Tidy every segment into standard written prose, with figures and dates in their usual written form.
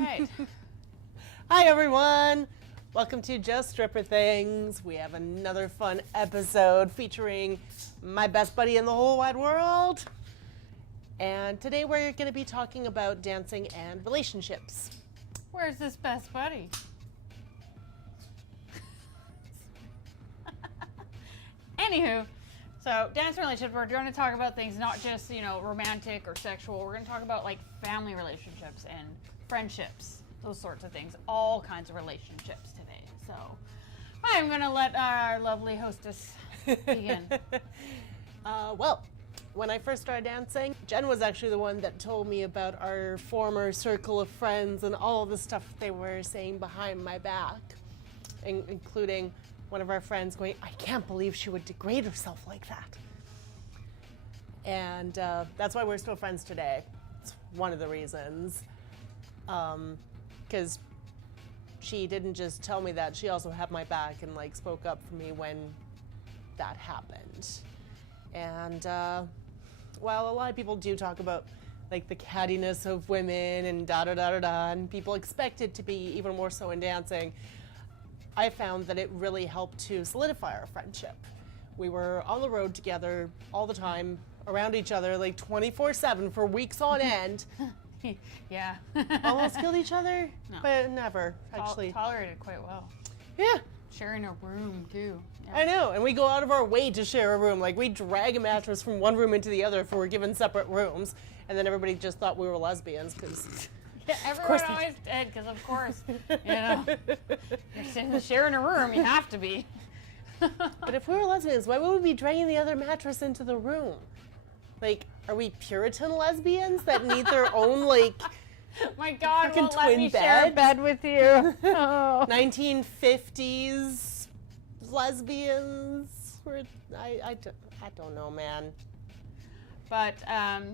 right. Hi everyone! Welcome to Just Stripper Things. We have another fun episode featuring my best buddy in the whole wide world. And today we're going to be talking about dancing and relationships. Where's this best buddy? Anywho, so dance and relationships, we're going to talk about things not just, romantic or sexual. We're going to talk about like family relationships and friendships, those sorts of things, all kinds of relationships today. So I'm going to let our lovely hostess begin. Well, when I first started dancing, Jen was actually the one that told me about our former circle of friends and all of the stuff they were saying behind my back, including one of our friends going, I can't believe she would degrade herself like that. And that's why we're still friends today. It's one of the reasons. Because she didn't just tell me that, she also had my back and like spoke up for me when that happened. And while a lot of people do talk about like the cattiness of women and da-da-da-da-da, and people expect it to be even more so in dancing, I found that it really helped to solidify our friendship. We were on the road together all the time, around each other, like 24/7 for weeks on end. Yeah. Almost killed each other, No. but never, actually. Tolerated quite well. Yeah. Sharing a room, too. Yeah. I know, and we go out of our way to share a room. Like, we drag a mattress from one room into the other if we're given separate rooms, and then everybody just thought we were lesbians, because... Yeah, everyone always did, because of course, you're sharing a room, you have to be. But if we were lesbians, why would we be dragging the other mattress into the room? Like, are we Puritan lesbians that need their own, like, my God, won't let twin me share a bed with you. Oh. 1950s lesbians? I don't know, man. But,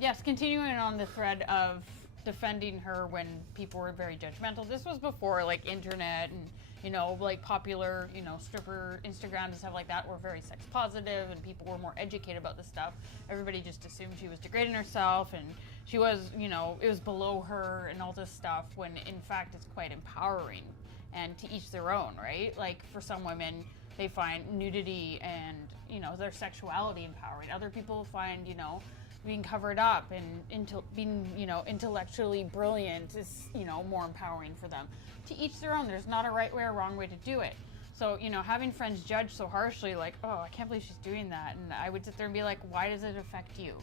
yes, continuing on the thread of defending her when people were very judgmental. This was before, like, internet and, like, popular, stripper Instagrams and stuff like that were very sex positive and people were more educated about this stuff. Everybody just assumed she was degrading herself and she was, it was below her and all this stuff, when in fact it's quite empowering, and to each their own, right? Like, for some women, they find nudity and, their sexuality empowering. Other people find, being covered up and being, intellectually brilliant is, more empowering for them. To each their own. There's not a right way or wrong way to do it. So, having friends judge so harshly, like, oh, I can't believe she's doing that. And I would sit there and be like, why does it affect you?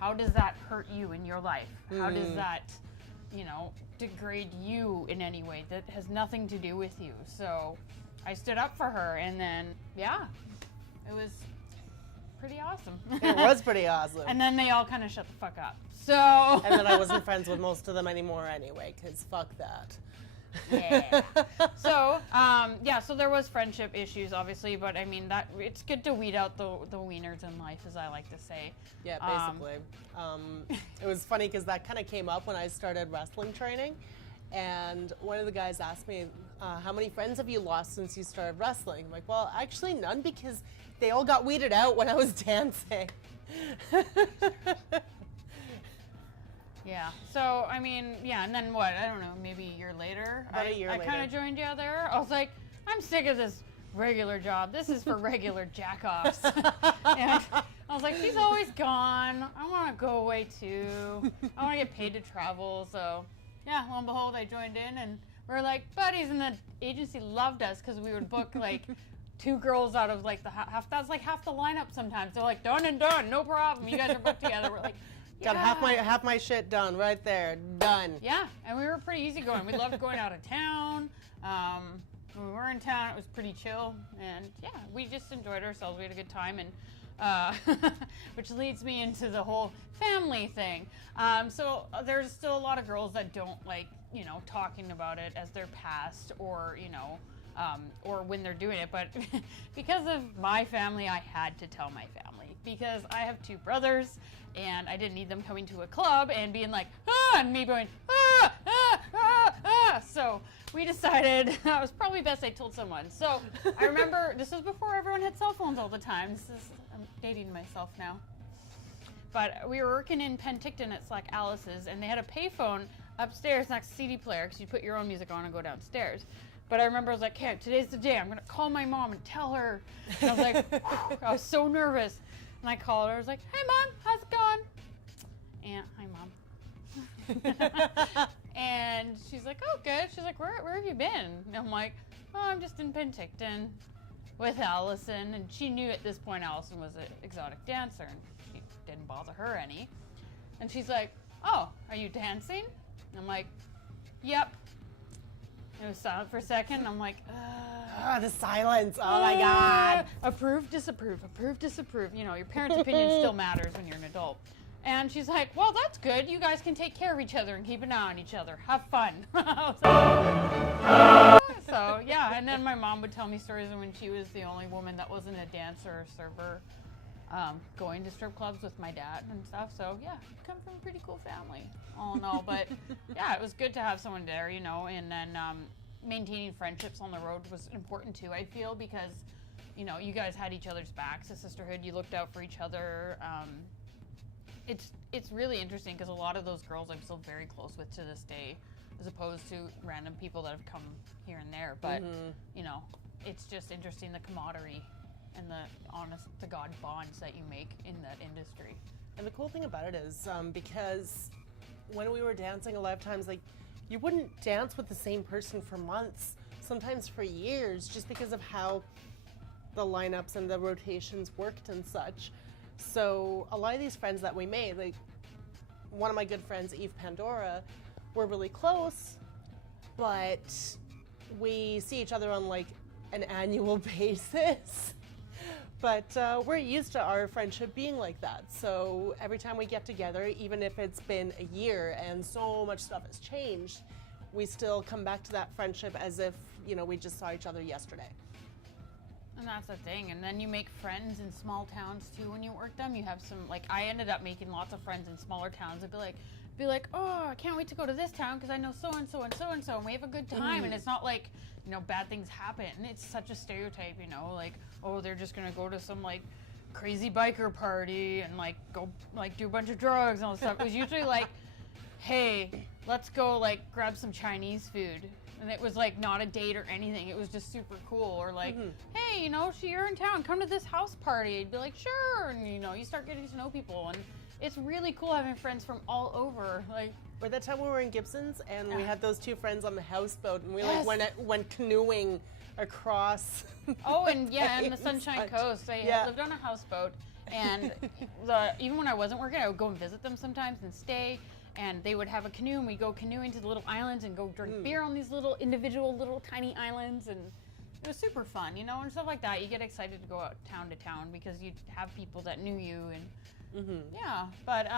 How does that hurt you in your life? How does that, degrade you in any way? That has nothing to do with you. So I stood up for her, and then, yeah, it was pretty awesome. It was pretty awesome. And then they all kind of shut the fuck up. So. And then I wasn't friends with most of them anymore anyway, because fuck that. Yeah. So, so there was friendship issues, obviously, but I mean, that it's good to weed out the wieners in life, as I like to say. Yeah, basically. It was funny because that kind of came up when I started wrestling training, and one of the guys asked me, how many friends have you lost since you started wrestling? I'm like, well, actually none, because they all got weeded out when I was dancing. Yeah. So, I mean, yeah, and then what? I don't know, maybe a year later? About a year later. I kind of joined you there. I was like, I'm sick of this regular job. This is for regular jack-offs. And I was like, she's always gone. I want to go away, too. I want to get paid to travel. So, yeah, lo and behold, I joined in, and we're like buddies, and the agency loved us because we would book, like, 2 girls out of, like, the half. That's, like, half the lineup sometimes. They're like, done and done, no problem. You guys are booked together. We're like, got half my shit done right there, done. Yeah, and we were pretty easygoing. We loved going out of town. When we were in town, it was pretty chill, and yeah, we just enjoyed ourselves. We had a good time, and which leads me into the whole family thing. So there's still a lot of girls that don't like, talking about it as their past, or or when they're doing it. But because of my family, I had to tell my family, because I have 2 brothers. And I didn't need them coming to a club and being like, ah, and me going, ah, ah, ah, ah. So we decided it was probably best I told someone. So I remember, this was before everyone had cell phones all the time. I'm dating myself now. But we were working in Penticton at Alice's, and they had a payphone upstairs next to CD player because you put your own music on and go downstairs. But I remember I was like, okay, today's the day. I'm going to call my mom and tell her. And I was like, I was so nervous. And I called her. I was like, hey, Mom, how's it going? And hi, Mom. And she's like, oh, good. She's like, where have you been? And I'm like, oh, I'm just in Penticton with Alison. And she knew at this point Alison was an exotic dancer, and she didn't bother her any. And she's like, oh, are you dancing? And I'm like, yep. It was silent for a second. I'm like, the silence. Oh my God. Approve, disapprove, approve, disapprove. You know, your parents' opinion still matters when you're an adult. And she's like, well, that's good. You guys can take care of each other and keep an eye on each other. Have fun. So, yeah. And then my mom would tell me stories of when she was the only woman that wasn't a dancer or server, going to strip clubs with my dad and stuff. So, yeah, come from a pretty cool family, all in all. But, yeah, it was good to have someone there, you know. And then maintaining friendships on the road was important, too, I feel, because, you know, you guys had each other's backs, a sisterhood. You looked out for each other. It's really interesting because a lot of those girls I'm still very close with to this day, as opposed to random people that have come here and there. But, you know, it's just interesting, the camaraderie and the honest-to-God bonds that you make in that industry. And the cool thing about it is because when we were dancing, a lot of times, like, you wouldn't dance with the same person for months, sometimes for years, just because of how the lineups and the rotations worked and such. So a lot of these friends that we made, like one of my good friends, Eve Pandora, we're really close, but we see each other on like an annual basis. But we're used to our friendship being like that. So every time we get together, even if it's been a year and so much stuff has changed, we still come back to that friendship as if, you know, we just saw each other yesterday. And that's the thing. And then you make friends in small towns too when you work them. You have some, like, I ended up making lots of friends in smaller towns. I'd be like, oh, I can't wait to go to this town because I know so-and-so and so-and-so, and we have a good time. And it's not like, you know, bad things happen. It's such a stereotype, you know, like, oh, they're just going to go to some, like, crazy biker party and, like, go, like, do a bunch of drugs and all this stuff. It was usually like, hey, let's go, like, grab some Chinese food. And it was, like, not a date or anything. It was just super cool. Or, like, hey, you know, you're in town. Come to this house party. You'd be like, sure. And, you know, you start getting to know people. And it's really cool having friends from all over. Like, by that time we were in Gibson's, and we had those two friends on the houseboat, and we like went canoeing across. Oh, and yeah, and the Sunshine Coast. I lived on a houseboat, and even when I wasn't working, I would go and visit them sometimes and stay. And they would have a canoe, and we'd go canoeing to the little islands and go drink beer on these little individual little tiny islands, and it was super fun, you know, and stuff like that. You get excited to go out town to town because you'd have people that knew you, and yeah. But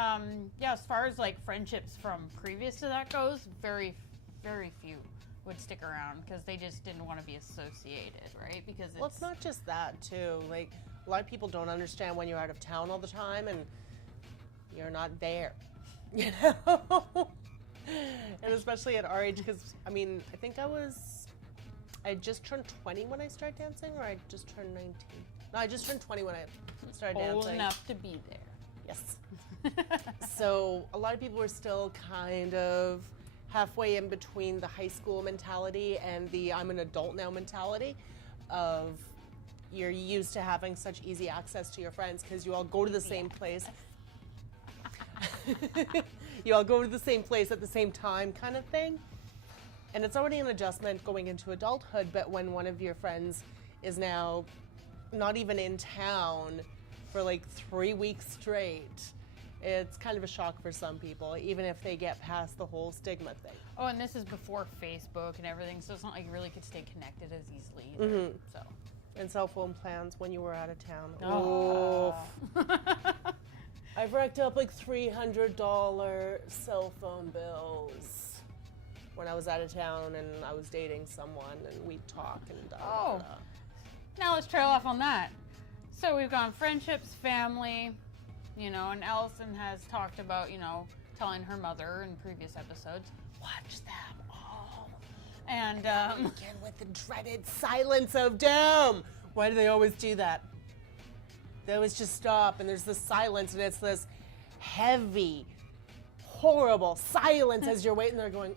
yeah, as far as like friendships from previous to that goes, very, very few would stick around because they just didn't want to be associated, right? Because it's not just that too. Like, a lot of people don't understand when you're out of town all the time and you're not there. You know, and especially at our age, because I mean, I think I just turned 20 when I started dancing, or I just turned 19. No, I just turned 20 when I started dancing. Old enough to be there. Yes. So a lot of people were still kind of halfway in between the high school mentality and the I'm an adult now mentality of you're used to having such easy access to your friends because you all go to the same place. You all go to the same place at the same time kind of thing. And it's already an adjustment going into adulthood, but when one of your friends is now not even in town for like 3 weeks straight, it's kind of a shock for some people, even if they get past the whole stigma thing. Oh, and this is before Facebook and everything, so it's not like you really could stay connected as easily either. So. And cell phone plans when you were out of town. Oh. I've racked up like $300 cell phone bills when I was out of town and I was dating someone and we'd talk and Now let's trail off on that. So we've gone friendships, family, you know, and Alison has talked about, you know, telling her mother in previous episodes, watch them all. And again with the dreaded silence of doom. Why do they always do that? They always just stop and there's this silence and it's this heavy horrible silence as you're waiting there going,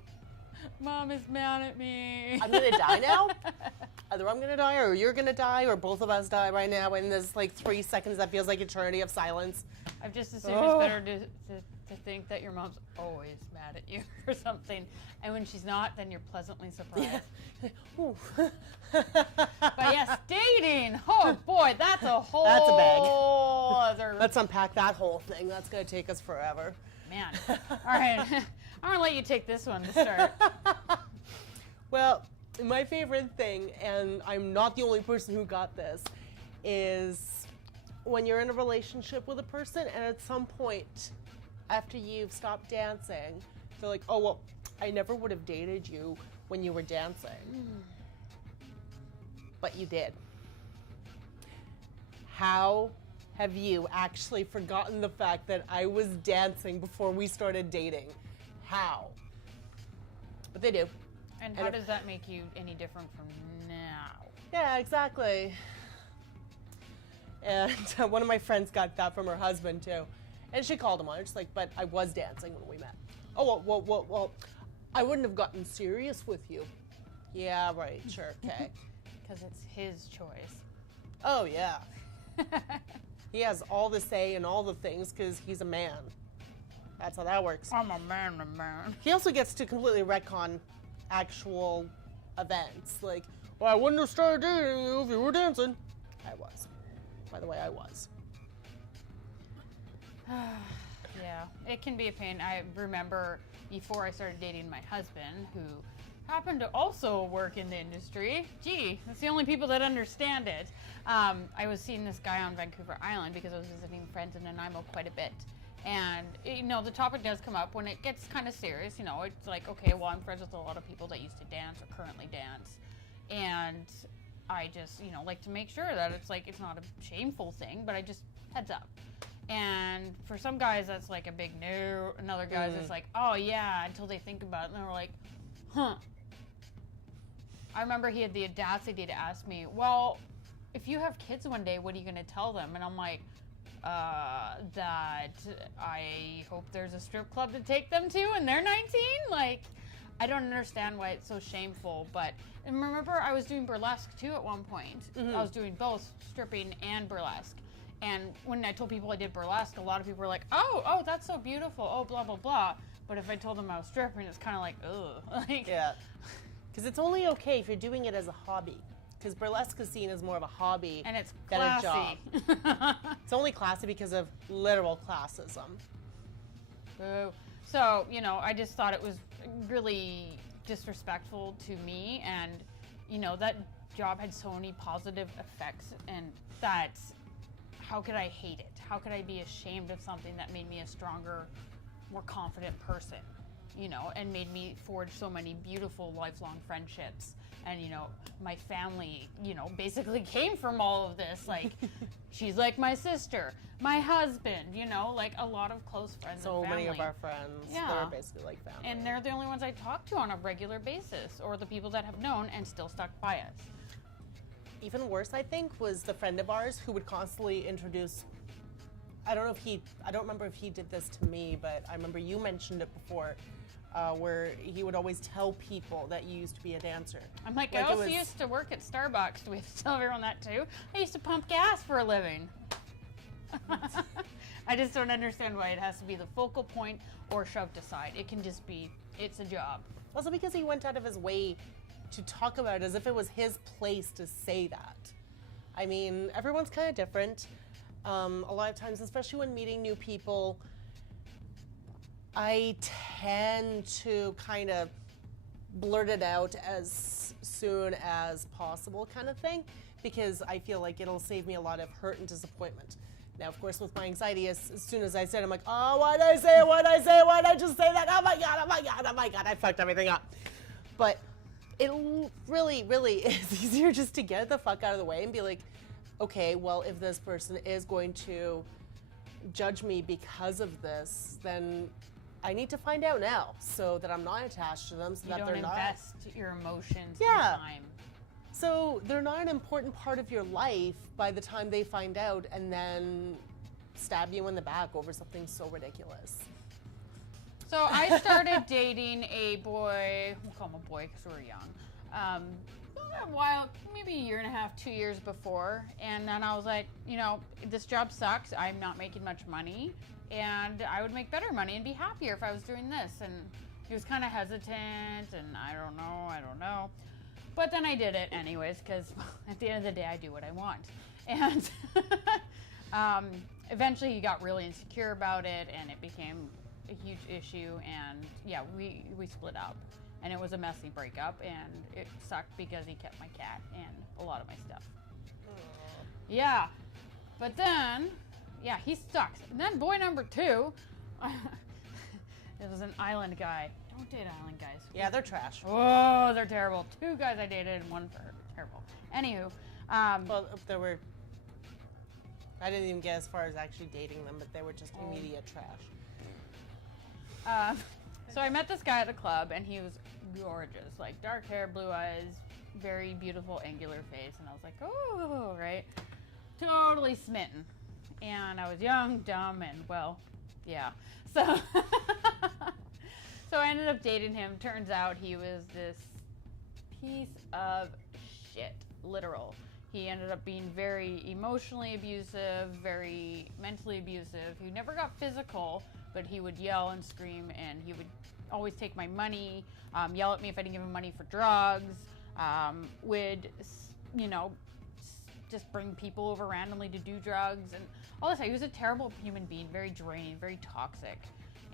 Mom is mad at me. I'm gonna die now? Either I'm gonna die or you're gonna die or both of us die right now in this like 3 seconds that feels like eternity of silence. I've just assumed it's better to think that your mom's always mad at you for something. And when she's not, then you're pleasantly surprised. Yeah. But yes, dating. Oh boy, that's a whole That's a bag. other Let's unpack that whole thing. That's gonna take us forever. man. All right. I'm gonna let you take this one to start. Well, my favorite thing, and I'm not the only person who got this, is when you're in a relationship with a person and at some point after you've stopped dancing, they're like, oh, well, I never would have dated you when you were dancing. But you did. How have you actually forgotten the fact that I was dancing before we started dating? How? But they do. And how does that make you any different from now? Yeah, exactly. And one of my friends got that from her husband too. And she called him on it. She's like, but I was dancing when we met. Oh, well, I wouldn't have gotten serious with you. Yeah, right, sure, okay. Because it's his choice. Oh, yeah. He has all the say and all the things because he's a man. That's how that works. I'm a man. He also gets to completely retcon actual events. Like, well, I wouldn't have started dating you if you were dancing. I was. By the way, I was. Yeah, it can be a pain. I remember before I started dating my husband, who happened to also work in the industry. Gee, that's the only people that understand it. I was seeing this guy on Vancouver Island because I was visiting friends in Nanaimo quite a bit. And, you know, the topic does come up when it gets kind of serious. You know, it's like, okay, well, I'm friends with a lot of people that used to dance or currently dance. And I just, you know, like to make sure that it's like, it's not a shameful thing, but I just, heads up. And for some guys, that's like a big no. And other guys, it's like, oh yeah, until they think about it. And they're like, huh. I remember he had the audacity to ask me, well, if you have kids one day, what are you going to tell them? And I'm like, that I hope there's a strip club to take them to and they're 19? Like, I don't understand why it's so shameful. But, and remember, I was doing burlesque too at one point. I was doing both stripping and burlesque. And when I told people I did burlesque, a lot of people were like, oh, that's so beautiful. Oh, blah, blah, blah. But if I told them I was stripping, it's kind of like, ugh. Like, yeah. Because it's only okay if you're doing it as a hobby. Because burlesque is seen as more of a hobby and it's than classy. a job. It's only classy because of literal classism. Boo. So, you know, I just thought it was really disrespectful to me. And, you know, that job had so many positive effects. And that's, how could I hate it? How could I be ashamed of something that made me a stronger, more confident person? You know, and made me forge so many beautiful lifelong friendships. And, you know, my family, you know, basically came from all of this. Like, she's like my sister, my husband, you know, like a lot of close friends So and family. many of our friends, they're basically like family. And they're the only ones I talk to on a regular basis, or the people that have known and still stuck by us. Even worse, I think, was the friend of ours who would constantly introduce, I don't remember if he did this to me, but I remember you mentioned it before, where he would always tell people that you used to be a dancer. I'm like I also used to work at Starbucks. Do we have to tell everyone that too? I used to pump gas for a living. I just don't understand why it has to be the focal point or shoved aside. It can just be, it's a job. Also because he went out of his way to talk about it as if it was his place to say that. I mean, everyone's kind of different. A lot of times, especially when meeting new people, I tend to kind of blurt it out as soon as possible kind of thing, because I feel like it'll save me a lot of hurt and disappointment. Now, of course, with my anxiety, as soon as I said it, I'm like, oh, why'd I say it? Why'd I just say that? Oh my God, I fucked everything up. But it really, really is easier just to get the fuck out of the way and be like, okay, well, if this person is going to judge me because of this, then I need to find out now so that I'm not attached to them, so that they're not. You don't invest your emotions and time. So they're not an important part of your life by the time they find out and then stab you in the back over something so ridiculous. So I started dating a boy, we'll call him a boy because we were young, a while, maybe a year and a half, 2 years before. And then I was like, you know, this job sucks. I'm not making much money. And I would make better money and be happier if I was doing this. And he was kind of hesitant and I don't know. But then I did it anyways because at the end of the day, I do what I want. And eventually he got really insecure about it and it became a huge issue. And yeah, we split up. And it was a messy breakup, and it sucked because he kept my cat and a lot of my stuff. Aww. Yeah, but then, yeah, he sucks. And then boy number 2, it was an island guy. Don't date island guys. Yeah, they're trash. Oh, they're terrible. 2 guys I dated and 1 for her. Terrible. Anywho. Well, there were, I didn't even get as far as actually dating them, but they were just immediate trash. So I met this guy at the club, and he was gorgeous, like dark hair, blue eyes, very beautiful angular face, and I was like, oh, right, totally smitten. And I was young, dumb, and well, yeah. So, so I ended up dating him. Turns out he was this piece of shit, literal. He ended up being very emotionally abusive, very mentally abusive. He never got physical, but he would yell and scream, and he would always take my money, yell at me if I didn't give him money for drugs, would, you know, just bring people over randomly to do drugs, and all this. He was a terrible human being, very draining, very toxic.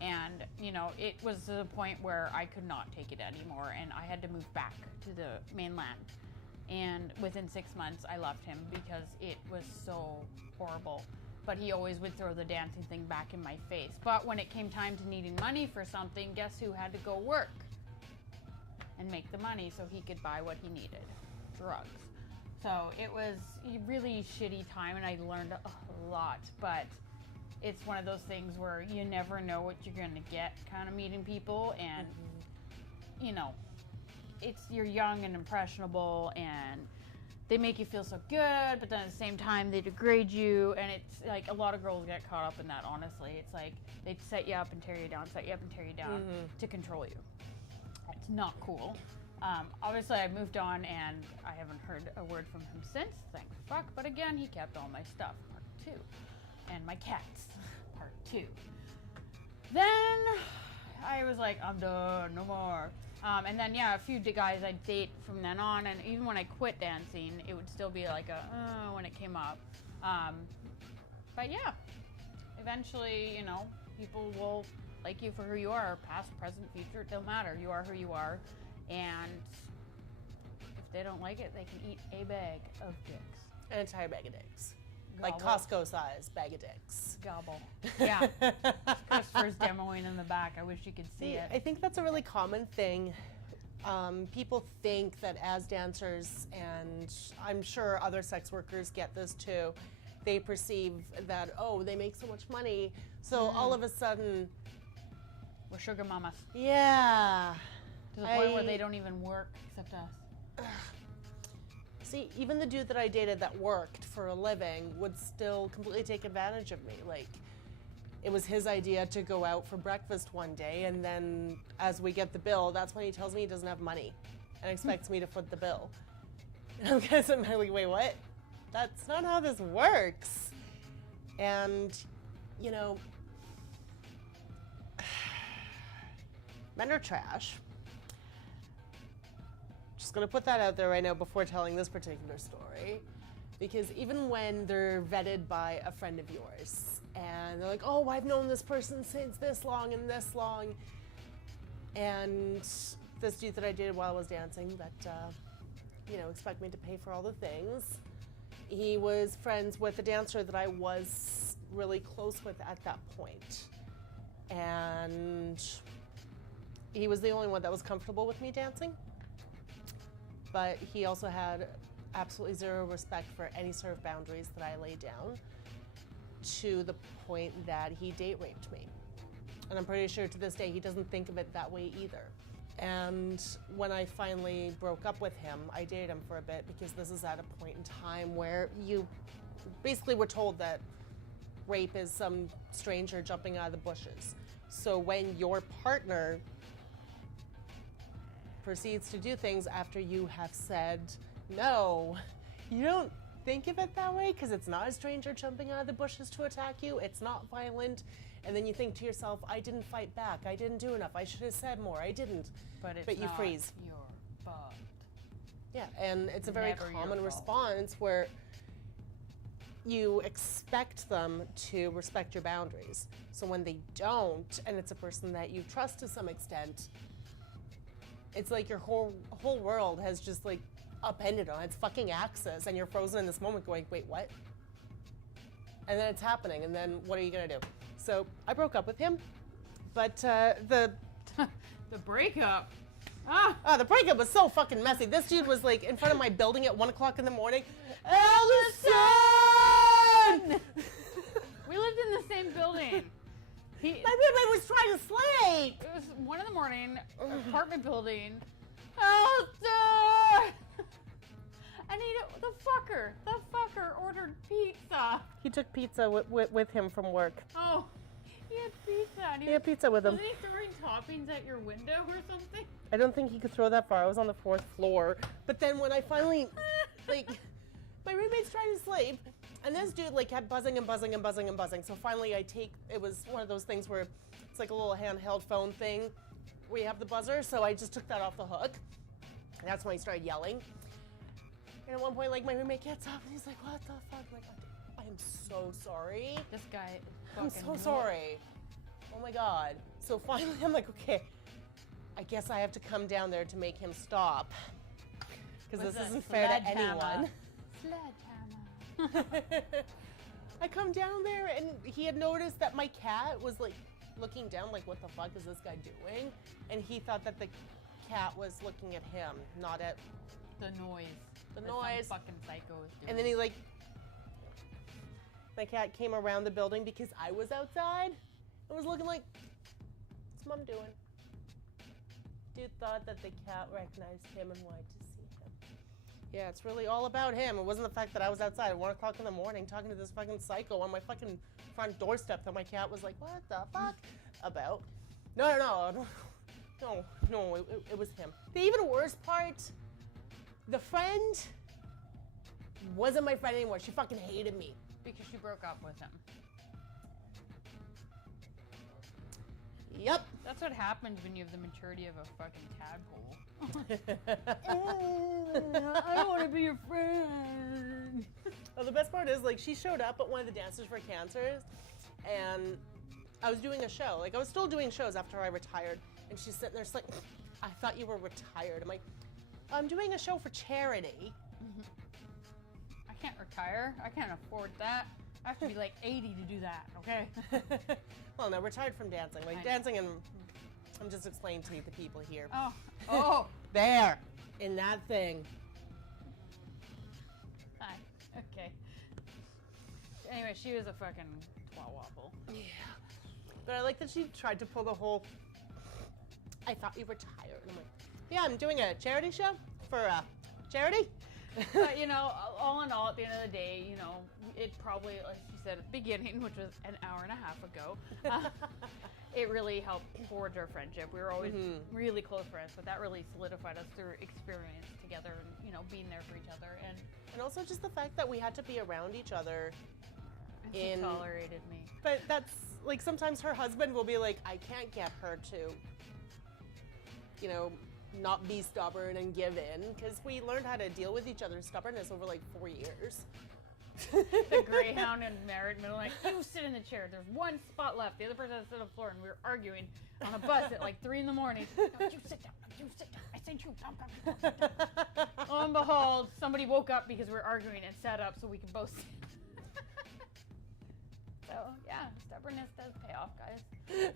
And, you know, it was to the point where I could not take it anymore, and I had to move back to the mainland. And within 6 months, I left him because it was so horrible. But he always would throw the dancing thing back in my face. But when it came time to needing money for something, guess who had to go work and make the money so he could buy what he needed? Drugs. So it was a really shitty time, and I learned a lot. But it's one of those things where you never know what you're going to get kind of meeting people. And, you know, you're young and impressionable, and they make you feel so good, but then at the same time they degrade you, and it's like a lot of girls get caught up in that, honestly. It's like they set you up and tear you down, to control you. It's not cool. Obviously I moved on and I haven't heard a word from him since, thank fuck, but again, he kept all my stuff, part 2. And my cats, part 2. Then I was like, I'm done, no more. And then, yeah, a few guys I'd date from then on, and even when I quit dancing, it would still be like when it came up. But yeah, eventually, you know, people will like you for who you are, past, present, future, it don't matter. You are who you are, and if they don't like it, they can eat a bag of dicks. An entire bag of dicks. Gobble. Like Costco size bag of dicks. Gobble. Yeah. Christopher's demoing in the back. I wish you could see it. I think that's a really common thing. People think that as dancers, and I'm sure other sex workers get this too, they perceive that, oh, they make so much money, so all of a sudden, we're sugar mamas. Yeah. To the point where they don't even work except us. See, even the dude that I dated that worked for a living would still completely take advantage of me. Like, it was his idea to go out for breakfast one day, and then as we get the bill, that's when he tells me he doesn't have money and expects me to foot the bill. And I'm kind of like, wait, what? That's not how this works. And, you know, men are trash. Just gonna put that out there right now before telling this particular story, because even when they're vetted by a friend of yours and they're like, oh, I've known this person since this long, and this dude that I dated while I was dancing that you know, expect me to pay for all the things, he was friends with a dancer that I was really close with at that point, and he was the only one that was comfortable with me dancing. But he also had absolutely zero respect for any sort of boundaries that I laid down, to the point that he date raped me. And I'm pretty sure to this day he doesn't think of it that way either. And when I finally broke up with him, I dated him for a bit because this is at a point in time where you basically were told that rape is some stranger jumping out of the bushes. So when your partner proceeds to do things after you have said no, you don't think of it that way because it's not a stranger jumping out of the bushes to attack you. It's not violent. And then you think to yourself, I didn't fight back. I didn't do enough. I should have said more. I didn't. But you freeze. Your fault. Yeah, and it's a very Never your common fault. response where you expect them to respect your boundaries. So when they don't, and it's a person that you trust to some extent, it's like your whole world has just like upended on its fucking axis, and you're frozen in this moment going, wait, what? And then it's happening, and then what are you gonna do? So I broke up with him, but the breakup. the breakup was so fucking messy. This dude was like in front of my building at 1 o'clock in the morning. Alison! We lived in the same building. My roommate was trying to sleep. It was 1 a.m, apartment building. Elsa! And the fucker ordered pizza. He took pizza with him from work. Oh, he had pizza. And He had pizza with him. Wasn't he throwing toppings at your window or something? I don't think he could throw that far. I was on the 4th floor. But then when I finally, like, my roommate's trying to sleep, and this dude, like, kept buzzing and buzzing and buzzing and buzzing. So finally it was one of those things where it's like a little handheld phone thing where you have the buzzer. So I just took that off the hook. And that's when he started yelling. And at one point, like, my roommate gets up and he's like, what the fuck? I'm like, I am so sorry. This guy. I'm so sorry. Oh my God. So finally, I'm like, okay, I guess I have to come down there to make him stop. Because this isn't fair to anyone. Sledgehammer. I come down there and he had noticed that my cat was like looking down, like, what the fuck is this guy doing? And he thought that the cat was looking at him, not at The noise. the that noise. Some fucking psycho is doing. And then he like, my cat came around the building because I was outside and was looking like, what's mom doing? Dude thought that the cat recognized him and wanted to see him. Yeah, it's really all about him. It wasn't the fact that I was outside at 1 o'clock in the morning talking to this fucking psycho on my fucking front doorstep that my cat was like, what the fuck about? No, it was him. The even worse part, the friend wasn't my friend anymore. She fucking hated me. Because you broke up with him. Yep. That's what happens when you have the maturity of a fucking tadpole. I don't want to be your friend. Well, the best part is, like, she showed up at one of the Dancers for Cancers, and I was doing a show. Like, I was still doing shows after I retired, and she's sitting there, she's like, I thought you were retired. I'm like, I'm doing a show for charity. I can't retire. I can't afford that. I have to be like 80 to do that, okay? Well, no, retired from dancing. Like, dancing, and I'm just explaining to the people here. Oh. There, in that thing. Hi. Okay. Anyway, she was a fucking twat waffle. Yeah. But I like that she tried to pull the whole, I thought you retired. And I'm like, yeah, I'm doing a charity show for charity. But, you know, all in all, at the end of the day, you know, it probably, like she said at the beginning, which was an hour and a half ago, it really helped forge our friendship. We were always really close friends, but that really solidified us through experience together and, you know, being there for each other. And also just the fact that we had to be around each other. And she tolerated me. But that's, like, sometimes her husband will be like, I can't get her to, you know, not be stubborn and give in, because we learned how to deal with each other's stubbornness over like 4 years. The Greyhound and Merritt Middle, like, you sit in the chair. There's one spot left. The other person has to sit on the floor, and we were arguing on a bus at like 3 in the morning. No, you sit down. You sit down. I said you. Lo and behold, somebody woke up because we were arguing and sat up so we could both sit. So yeah, stubbornness does pay off, guys.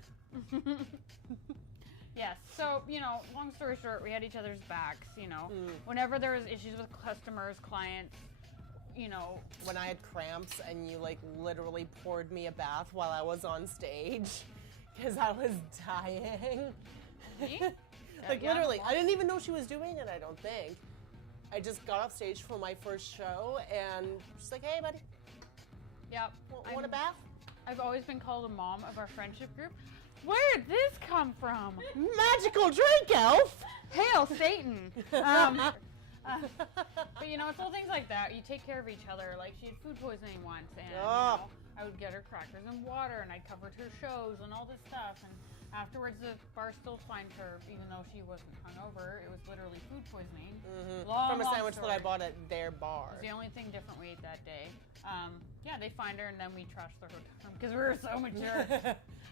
Yes, so, you know, long story short, we had each other's backs, you know. Whenever there was issues with customers, clients, you know. When I had cramps and you, like, literally poured me a bath while I was on stage because I was dying. Me? Like, Yeah. literally. I didn't even know she was doing it, I don't think. I just got off stage for my first show and she's like, hey, buddy, Yep. want a bath? I've always been called a mom of our friendship group. Where did this come from? Magical drink, elf! Hail Satan! But you know, it's little things like that. You take care of each other. Like, she had food poisoning once, and you know, I would get her crackers and water, and I covered her shows and all this stuff. And afterwards, the bar still fined her, even though she wasn't hungover. It was literally food poisoning. From a sandwich story. that I bought at their bar. It was the only thing different we ate that day. Yeah, they fined her, and then we trashed the hotel room because we were so mature.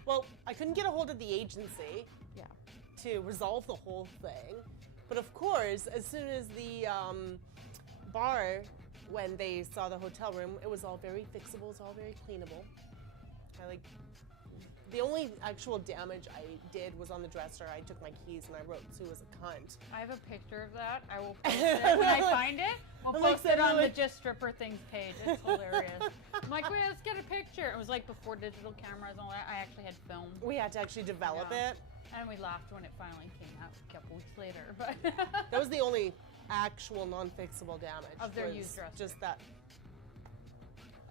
Well, I couldn't get a hold of the agency. Yeah. To resolve the whole thing. But of course, as soon as the bar, when they saw the hotel room, it was all very fixable, it's all very cleanable. The only actual damage I did was on the dresser. I took my keys and I wrote Sue was a cunt. I have a picture of that. I will post it when I find it. I'll post it on the Just Stripper Things page. It's hilarious. I'm like, wait, let's get a picture. It was like before digital cameras and all that. I actually had film. We had to actually develop it. And we laughed when it finally came out a couple weeks later. But that was the only actual non-fixable damage. Of their used dresser. Just that.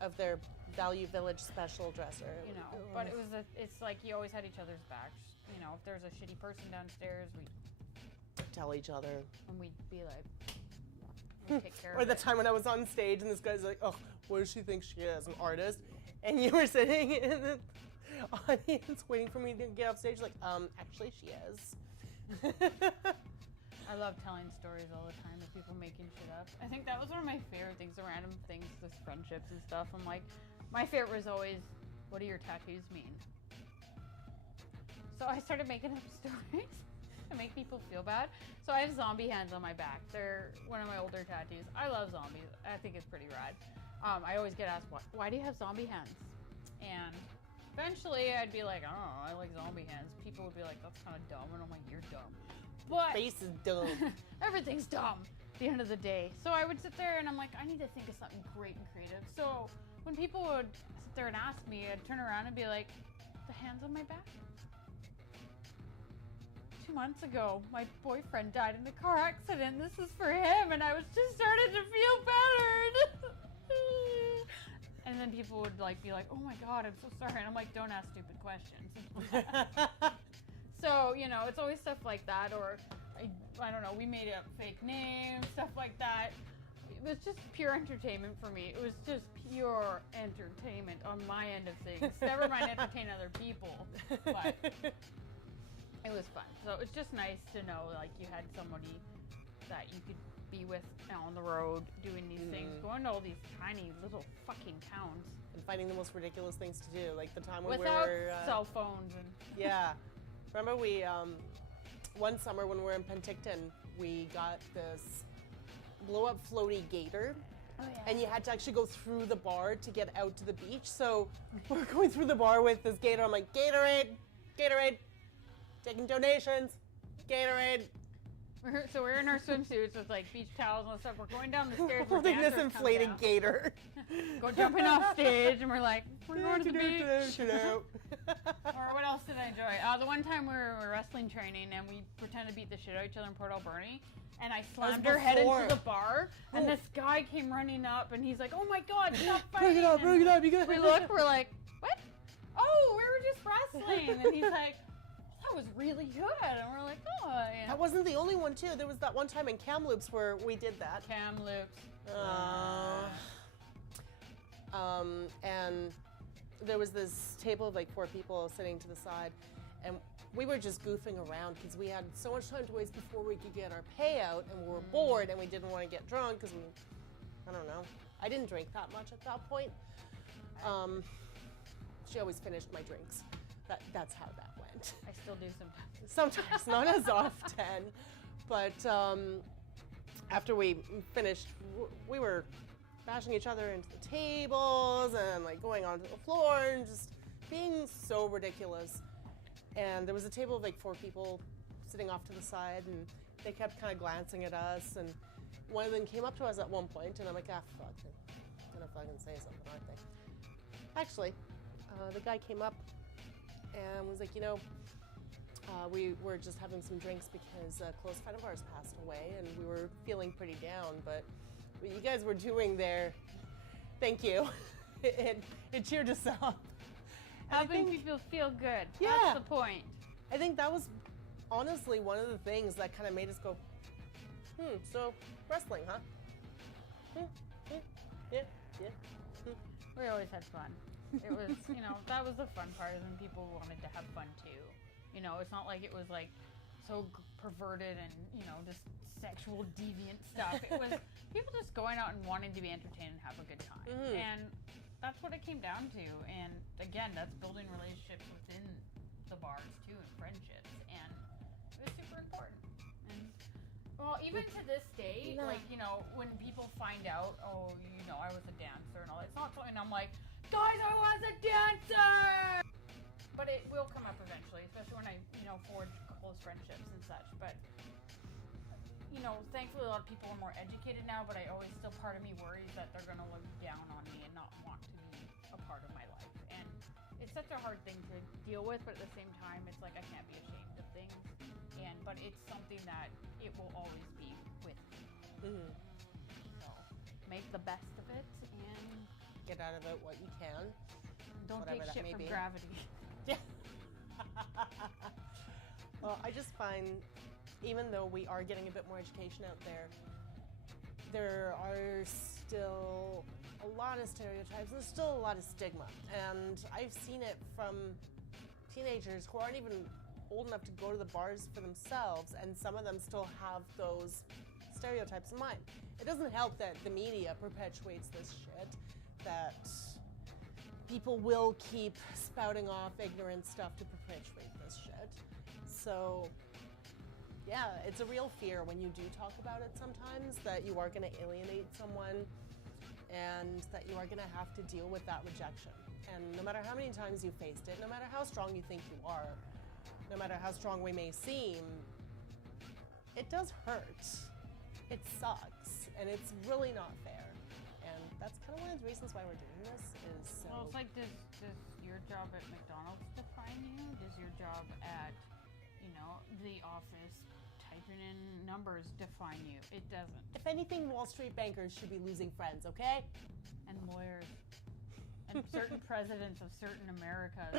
Of their Value Village special dresser. You know, but it's like you always had each other's backs. You know, if there's a shitty person downstairs, we'd tell each other. And we'd be like, we'd take care of it. Or the it. time when I was on stage and this guy's like, oh, what does she think she is, an artist? And you were sitting in the audience waiting for me to get off stage, like, actually she is. I love telling stories all the time of people making shit up. I think that was one of my favorite things, the random things, just friendships and stuff. I'm like, my favorite was always, what do your tattoos mean? So I started making up stories to make people feel bad. So I have zombie hands on my back. They're one of my older tattoos. I love zombies. I think it's pretty rad. I always get asked, why do you have zombie hands? And eventually I'd be like, I don't know, I like zombie hands. People would be like, that's kind of dumb. And I'm like, you're dumb. But face is dumb. Everything's dumb at the end of the day. So I would sit there and I'm like, I need to think of something great and creative. So when people would sit there and ask me, I'd turn around and be like, the hands on my back? 2 months ago, my boyfriend died in a car accident. This is for him, and I was just starting to feel better. And then people would be like, oh my God, I'm so sorry. And I'm like, don't ask stupid questions. So, you know, it's always stuff like that, or I don't know, we made up fake names, stuff like that. It was just pure entertainment for me. It was just pure entertainment on my end of things. Never mind entertain other people, but it was fun. So it's just nice to know, like, you had somebody that you could be with on the road doing these things, going to all these tiny little fucking towns. And finding the most ridiculous things to do, like the time when without we were... cell phones and... Yeah. Remember we, one summer when we were in Penticton, we got this blow-up floaty gator. Oh, yeah. And you had to actually go through the bar to get out to the beach. So we're going through the bar with this gator. I'm like, Gatorade, Gatorade, taking donations, Gatorade. So we're in our swimsuits with like beach towels and stuff. We're going down the stairs. Holding this inflated gator. Go jumping off stage, and we're like, we're going to the beach. Or Or what else did I enjoy? The one time we were wrestling training and we pretended to beat the shit out of each other in Port Alberni. And I slammed her head into the bar, and this guy came running up, and he's like, "Oh my God, stop fighting!" Bring it up, bring it up, you got it. We look, we're like, "What? Oh, we were just wrestling." And he's like, "That was really good," and we're like, "Oh." Yeah. That wasn't the only one too. There was that one time in Kamloops where we did that. Kamloops. And there was this table of like 4 people sitting to the side, and we were just goofing around because we had so much time to waste before we could get our payout, and we were bored, and we didn't want to get drunk because I don't know. I didn't drink that much at that point. She always finished my drinks. That's how that went. I still do sometimes. Sometimes, not as often, but after we finished, we were bashing each other into the tables and like going onto the floor and just being so ridiculous. And there was a table of like 4 people sitting off to the side, and they kept kind of glancing at us, and one of them came up to us at one point, and I'm like, ah, fuck, they're gonna fucking say something, aren't they? Actually, the guy came up and was like, you know, we were just having some drinks because a close friend of ours passed away, and we were feeling pretty down, but what you guys were doing there, thank you. It cheered us up. Helping think- people feel good. Yeah. That's the point. I think that was honestly one of the things that kind of made us go, so wrestling, huh? Yeah. We always had fun. It was, that was the fun part, is when people wanted to have fun too. It's not like it was like so perverted and, just sexual deviant stuff. It was people just going out and wanting to be entertained and have a good time. And that's what it came down to. And again, that's building relationships within the bars too, and friendships. And it was super important. And well, even to this day, like, when people find out, I was a dancer and all, it's not something I'm like, guys, I was a dancer! But it will come up eventually, especially when I, forge close friendships and such. But, thankfully a lot of people are more educated now, but part of me worries that they're going to look down on me and not want to be a part of my life. And it's such a hard thing to deal with, but at the same time, it's like I can't be ashamed of things. But it's something that it will always be with me. So make the best of it and Get out of it what you can. don't Whatever take that shit may from be. gravity. Yeah. Well, I just find, even though we are getting a bit more education out there are still a lot of stereotypes and there's still a lot of stigma. And I've seen it from teenagers who aren't even old enough to go to the bars for themselves, and some of them still have those stereotypes in mind. It doesn't help that the media perpetuates this shit, that people will keep spouting off ignorant stuff to perpetuate this shit. So, yeah, it's a real fear when you do talk about it sometimes, that you are going to alienate someone and that you are going to have to deal with that rejection. And no matter how many times you've faced it, no matter how strong you think you are, no matter how strong we may seem, it does hurt. It sucks, and it's really not fair. And that's kind of one of the reasons why we're doing this, is so... Well, it's like, does your job at McDonald's define you? Does your job at, the office typing in numbers define you? It doesn't. If anything, Wall Street bankers should be losing friends, okay? And lawyers. And certain presidents of certain Americas.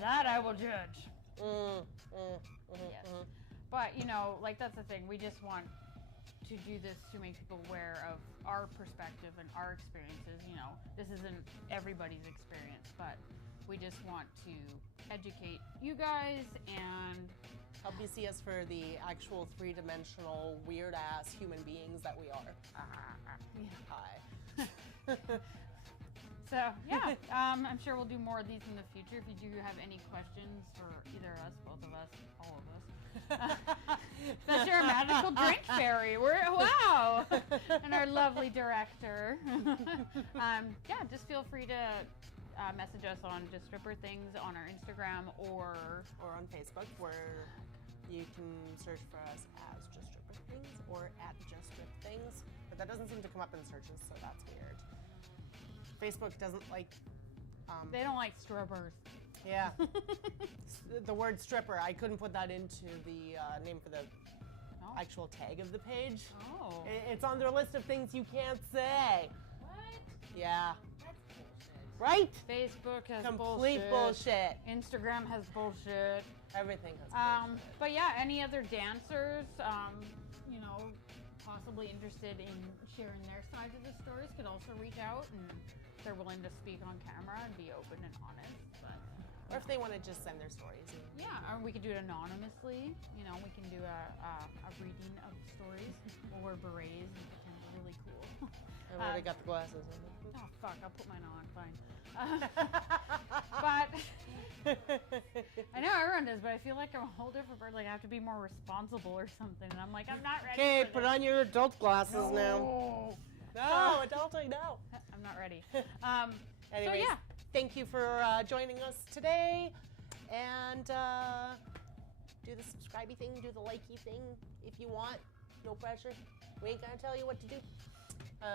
That I will judge. Yes. But, that's the thing. We just want to do this to make people aware of our perspective and our experiences. This isn't everybody's experience, but we just want to educate you guys and help you see us for the actual three-dimensional, weird-ass human beings that we are. Hi. So, yeah, I'm sure we'll do more of these in the future. If you do have any questions for either of us, both of us, all of us, especially our magical drink fairy. Wow! And our lovely director. Just feel free to message us on Just Stripper Things on our Instagram or on Facebook, where you can search for us as Just Stripper Things or at Just Strip Things. But that doesn't seem to come up in searches, so that's weird. Facebook doesn't like... they don't like strippers. Yeah. The word stripper, I couldn't put that into the name for the actual tag of the page. Oh. It's on their list of things you can't say. What? Yeah. That's bullshit. Right? Facebook has complete bullshit. Instagram has bullshit. Everything has bullshit. But yeah, any other dancers, possibly interested in sharing their sides of the stories could also reach out, and if they're willing to speak on camera and be open and honest. But or if they want to just send their stories. Yeah, or we could do it anonymously. We can do a reading of stories. We'll wear berets and pretend we're really cool. I've already got the glasses on. Oh, fuck, I'll put mine on, fine. But I know everyone does, but I feel like I'm a whole different person. Like I have to be more responsible or something, and I'm like, I'm not ready. Okay, for put this. on your adult glasses now. No, adulting, no. I'm not ready. Anyways, so yeah. Thank you for joining us today, and do the subscribey thing, do the likey thing if you want. No pressure. We ain't gonna tell you what to do.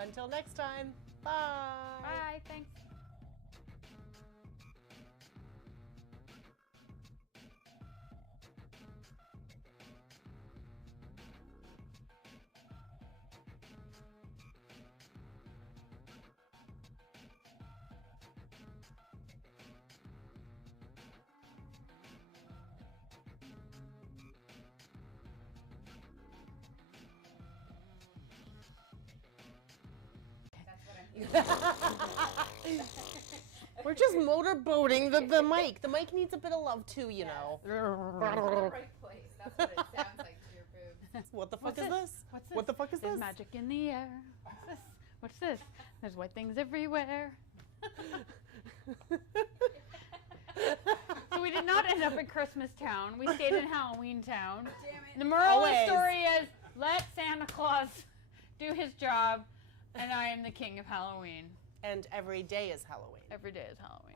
Until next time, bye. Bye, thanks. We're just motorboating the mic. The mic needs a bit of love too, you know. The right place. That's what it sounds like to your boobs. What the fuck is this? What's this? What the fuck is There's this? magic in the air. What's this? What's this? There's white things everywhere. So we did not end up in Christmas Town. We stayed in Halloween Town. Damn it. The moral of the Always. story is let Santa Claus do his job, and I am the king of Halloween. And every day is Halloween. Every day is Halloween.